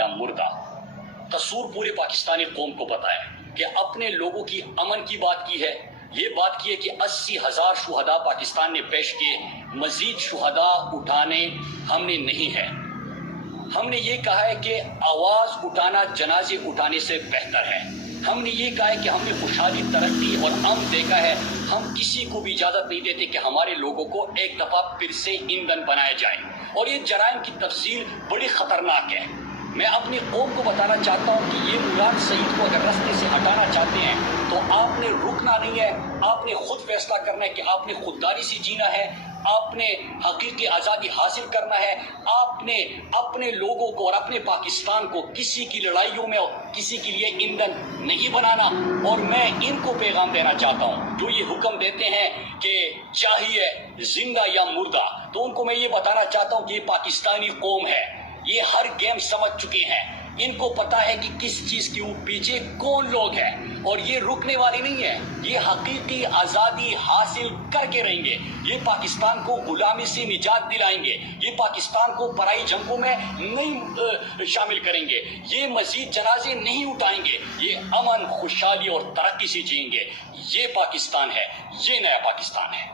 یا مردہ۔ قصور پورے پاکستانی قوم کو پتا ہے کہ اپنے لوگوں کی امن کی بات کی ہے، یہ بات کی ہے کہ 80,000 شہداء پاکستان نے پیش کیے، مزید شہداء اٹھانے ہم نے نہیں ہے۔ ہم نے یہ کہا ہے کہ آواز اٹھانا جنازے اٹھانے سے بہتر ہے۔ ہم نے یہ کہا ہے کہ ہم نے خوشحالی، ترقی اور امن دیکھا ہے، ہم کسی کو بھی اجازت نہیں دیتے کہ ہمارے لوگوں کو ایک دفعہ پھر سے ایندھن بنائے جائیں، اور یہ جرائم کی تفصیل بڑی خطرناک ہے۔ میں اپنی قوم کو بتانا چاہتا ہوں کہ یہ مراد سعید کو اگر رستے سے ہٹانا چاہتے ہیں تو آپ نے رکنا نہیں ہے، آپ نے خود فیصلہ کرنا ہے کہ آپ نے خودداری سے جینا ہے، آپ نے حقیقی آزادی حاصل کرنا ہے، آپ نے اپنے لوگوں کو اور اپنے پاکستان کو کسی کی لڑائیوں میں اور کسی کے لیے ایندھن نہیں بنانا۔ اور میں ان کو پیغام دینا چاہتا ہوں جو یہ حکم دیتے ہیں کہ چاہیے زندہ یا مردہ، تو ان کو میں یہ بتانا چاہتا ہوں کہ یہ پاکستانی قوم ہے، یہ ہر گیم سمجھ چکے ہیں، ان کو پتا ہے کہ کس چیز کے پیچھے کون لوگ ہیں، اور یہ رکنے والی نہیں ہے، یہ حقیقی آزادی حاصل کر کے رہیں گے، یہ پاکستان کو غلامی سے نجات دلائیں گے، یہ پاکستان کو پرائی جنگوں میں نہیں شامل کریں گے، یہ مزید جنازے نہیں اٹھائیں گے، یہ امن، خوشحالی اور ترقی سے جئیں گے۔ یہ پاکستان ہے، یہ نیا پاکستان ہے۔